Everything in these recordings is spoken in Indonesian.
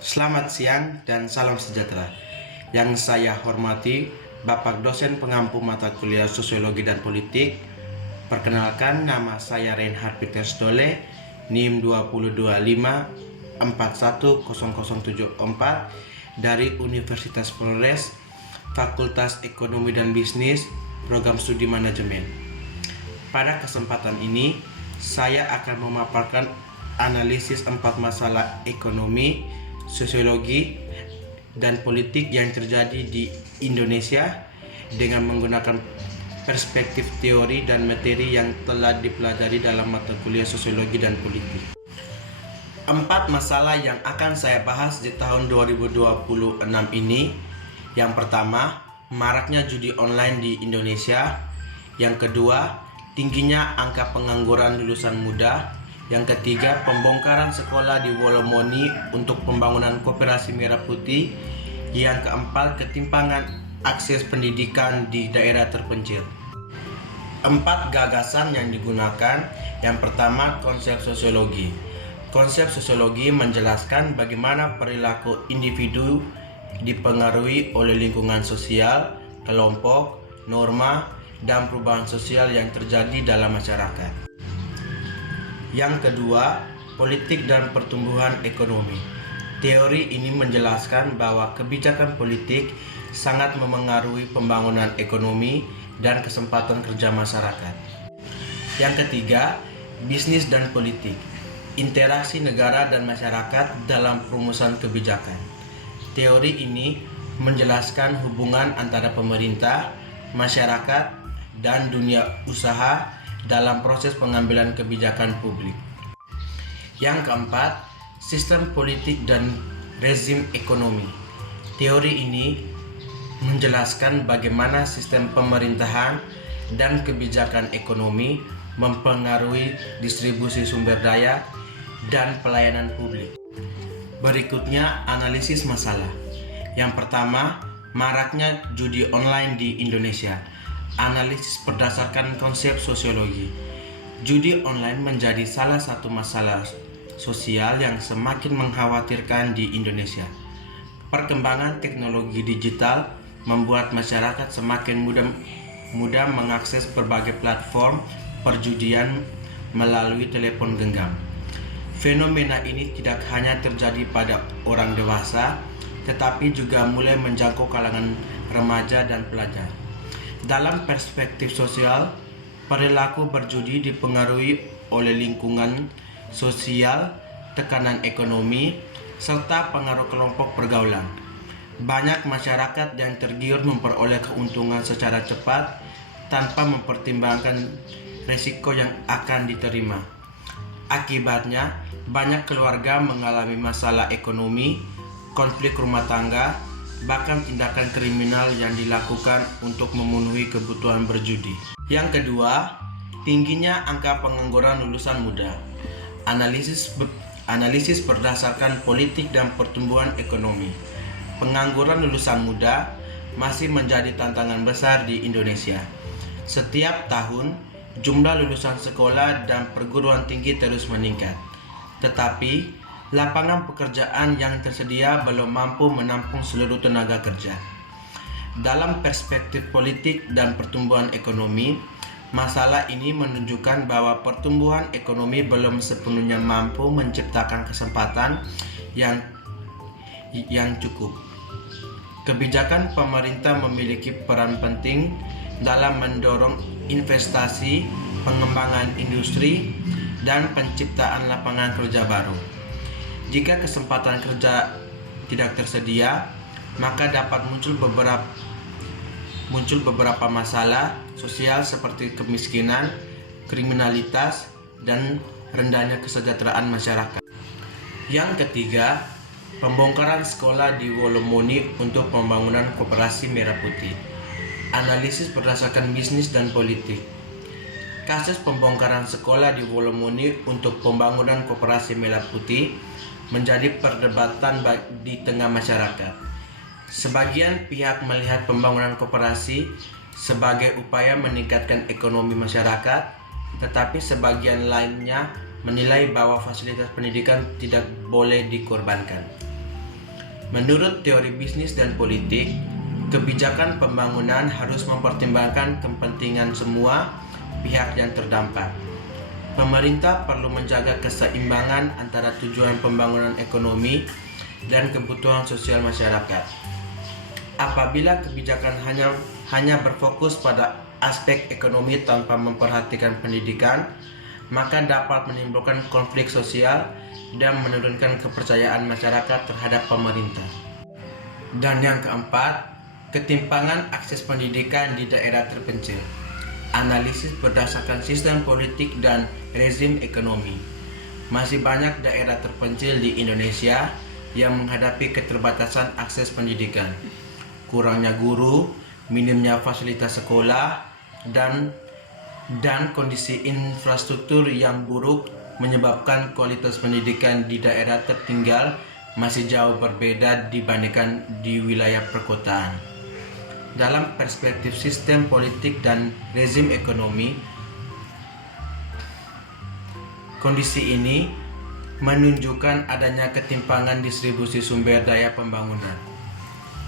Selamat siang dan salam sejahtera. Yang saya hormati Bapak dosen pengampu mata kuliah Sosiologi dan Politik. Perkenalkan, nama saya Reinhard Peter Stole, NIM 2025410074 dari Universitas Flores, Fakultas Ekonomi dan Bisnis, Program Studi Manajemen. Pada kesempatan ini, saya akan memaparkan analisis 4 masalah ekonomi, sosiologi, dan politik yang terjadi di Indonesia dengan menggunakan perspektif teori dan materi yang telah dipelajari dalam mata kuliah sosiologi dan politik. 4 masalah yang akan saya bahas di tahun 2026 ini. Yang pertama, maraknya judi online di Indonesia. Yang kedua, tingginya angka pengangguran lulusan muda. Yang ketiga, pembongkaran sekolah di Wolomoni untuk pembangunan Koperasi Merah Putih. Yang keempat, ketimpangan akses pendidikan di daerah terpencil. 4 gagasan yang digunakan. Yang pertama, konsep sosiologi. Konsep sosiologi menjelaskan bagaimana perilaku individu dipengaruhi oleh lingkungan sosial, kelompok, norma, dan perubahan sosial yang terjadi dalam masyarakat. Yang kedua, politik dan pertumbuhan ekonomi. Teori ini menjelaskan bahwa kebijakan politik sangat memengaruhi pembangunan ekonomi dan kesempatan kerja masyarakat. Yang ketiga, bisnis dan politik. Interaksi negara dan masyarakat dalam perumusan kebijakan. Teori ini menjelaskan hubungan antara pemerintah, masyarakat, dan dunia usaha dalam proses pengambilan kebijakan publik. Yang keempat, sistem politik dan rezim ekonomi. Teori ini menjelaskan bagaimana sistem pemerintahan dan kebijakan ekonomi mempengaruhi distribusi sumber daya dan pelayanan publik. Berikutnya, analisis masalah. Yang pertama, maraknya judi online di Indonesia. Analisis berdasarkan konsep sosiologi. Judi online menjadi salah satu masalah sosial yang semakin mengkhawatirkan di Indonesia. Perkembangan teknologi digital membuat masyarakat semakin mudah mengakses berbagai platform perjudian melalui telepon genggam. Fenomena ini tidak hanya terjadi pada orang dewasa, tetapi juga mulai menjangkau kalangan remaja dan pelajar. Dalam perspektif sosial, perilaku berjudi dipengaruhi oleh lingkungan sosial, tekanan ekonomi, serta pengaruh kelompok pergaulan. Banyak masyarakat yang tergiur memperoleh keuntungan secara cepat tanpa mempertimbangkan risiko yang akan diterima. Akibatnya, banyak keluarga mengalami masalah ekonomi, konflik rumah tangga, bahkan tindakan kriminal yang dilakukan untuk memenuhi kebutuhan berjudi. Yang kedua, tingginya angka pengangguran lulusan muda. Analisis berdasarkan politik dan pertumbuhan ekonomi. Pengangguran lulusan muda masih menjadi tantangan besar di Indonesia. Setiap tahun, jumlah lulusan sekolah dan perguruan tinggi terus meningkat. Tetapi, lapangan pekerjaan yang tersedia belum mampu menampung seluruh tenaga kerja. Dalam perspektif politik dan pertumbuhan ekonomi, masalah ini menunjukkan bahwa pertumbuhan ekonomi belum sepenuhnya mampu menciptakan kesempatan yang cukup. Kebijakan pemerintah memiliki peran penting dalam mendorong investasi, pengembangan industri, dan penciptaan lapangan kerja baru. Jika kesempatan kerja tidak tersedia, maka dapat muncul beberapa masalah sosial seperti kemiskinan, kriminalitas, dan rendahnya kesejahteraan masyarakat. Yang ketiga, pembongkaran sekolah di Wolomoni untuk pembangunan Koperasi Merah Putih. Analisis berdasarkan bisnis dan politik. Kasus pembongkaran sekolah di Wolomoni untuk pembangunan Koperasi Merah Putih menjadi perdebatan di tengah masyarakat. Sebagian pihak melihat pembangunan koperasi sebagai upaya meningkatkan ekonomi masyarakat, tetapi sebagian lainnya menilai bahwa fasilitas pendidikan tidak boleh dikorbankan. Menurut teori bisnis dan politik, kebijakan pembangunan harus mempertimbangkan kepentingan semua pihak yang terdampak. Pemerintah perlu menjaga keseimbangan antara tujuan pembangunan ekonomi dan kebutuhan sosial masyarakat. Apabila kebijakan hanya berfokus pada aspek ekonomi tanpa memperhatikan pendidikan, maka dapat menimbulkan konflik sosial dan menurunkan kepercayaan masyarakat terhadap pemerintah. Dan yang keempat, ketimpangan akses pendidikan di daerah terpencil. Analisis berdasarkan sistem politik dan rezim ekonomi. Masih banyak daerah terpencil di Indonesia yang menghadapi keterbatasan akses pendidikan, kurangnya guru, minimnya fasilitas sekolah, dan kondisi infrastruktur yang buruk menyebabkan kualitas pendidikan di daerah tertinggal masih jauh berbeda dibandingkan di wilayah perkotaan. Dalam perspektif sistem politik dan rezim ekonomi, kondisi ini menunjukkan adanya ketimpangan distribusi sumber daya pembangunan.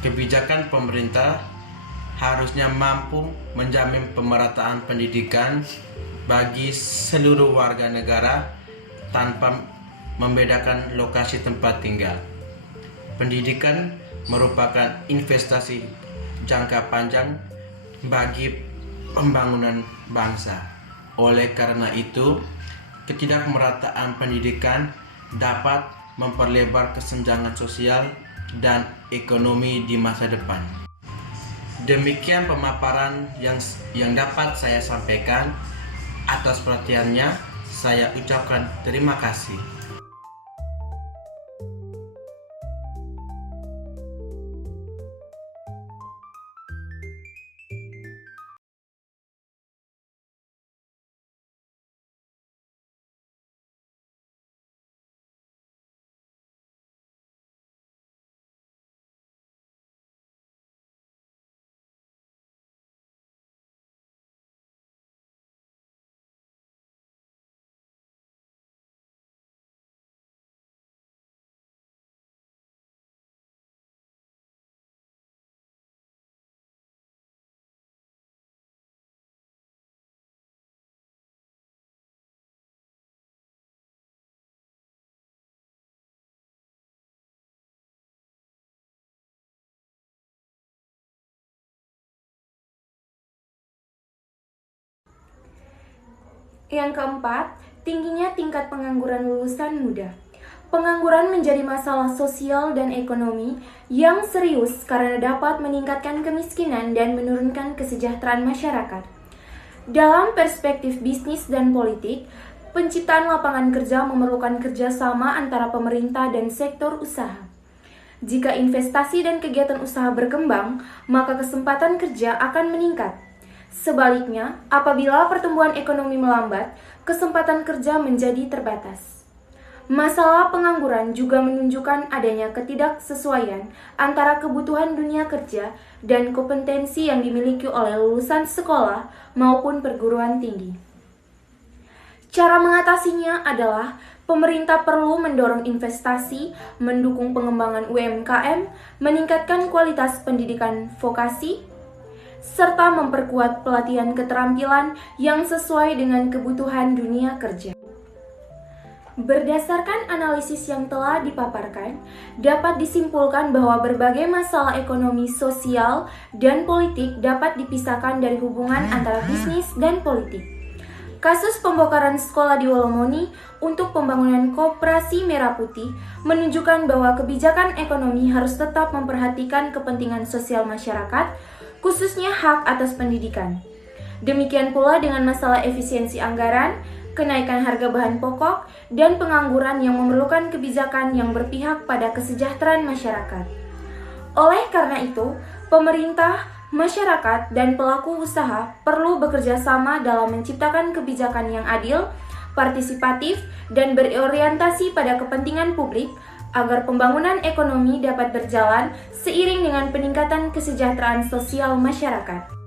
Kebijakan pemerintah harusnya mampu menjamin pemerataan pendidikan bagi seluruh warga negara tanpa membedakan lokasi tempat tinggal. Pendidikan merupakan investasi jangka panjang bagi pembangunan bangsa. Oleh karena itu, ketidakmerataan pendidikan dapat memperlebar kesenjangan sosial dan ekonomi di masa depan. Demikian pemaparan yang dapat saya sampaikan. Atas perhatiannya, saya ucapkan terima kasih. Yang keempat, tingginya tingkat pengangguran lulusan muda. Pengangguran menjadi masalah sosial dan ekonomi yang serius karena dapat meningkatkan kemiskinan dan menurunkan kesejahteraan masyarakat. Dalam perspektif bisnis dan politik, penciptaan lapangan kerja memerlukan kerjasama antara pemerintah dan sektor usaha. Jika investasi dan kegiatan usaha berkembang, maka kesempatan kerja akan meningkat. Sebaliknya, apabila pertumbuhan ekonomi melambat, kesempatan kerja menjadi terbatas. Masalah pengangguran juga menunjukkan adanya ketidaksesuaian antara kebutuhan dunia kerja dan kompetensi yang dimiliki oleh lulusan sekolah maupun perguruan tinggi. Cara mengatasinya adalah pemerintah perlu mendorong investasi, mendukung pengembangan UMKM, meningkatkan kualitas pendidikan vokasi, serta memperkuat pelatihan keterampilan yang sesuai dengan kebutuhan dunia kerja. Berdasarkan analisis yang telah dipaparkan, dapat disimpulkan bahwa berbagai masalah ekonomi, sosial, dan politik dapat dipisahkan dari hubungan antara bisnis dan politik. Kasus pembongkaran sekolah di Wolomoni untuk pembangunan Koperasi Merah Putih menunjukkan bahwa kebijakan ekonomi harus tetap memperhatikan kepentingan sosial masyarakat, khususnya hak atas pendidikan. Demikian pula dengan masalah efisiensi anggaran, kenaikan harga bahan pokok, dan pengangguran yang memerlukan kebijakan yang berpihak pada kesejahteraan masyarakat. Oleh karena itu, pemerintah, masyarakat, dan pelaku usaha perlu bekerja sama dalam menciptakan kebijakan yang adil, partisipatif, dan berorientasi pada kepentingan publik, agar pembangunan ekonomi dapat berjalan seiring dengan peningkatan kesejahteraan sosial masyarakat.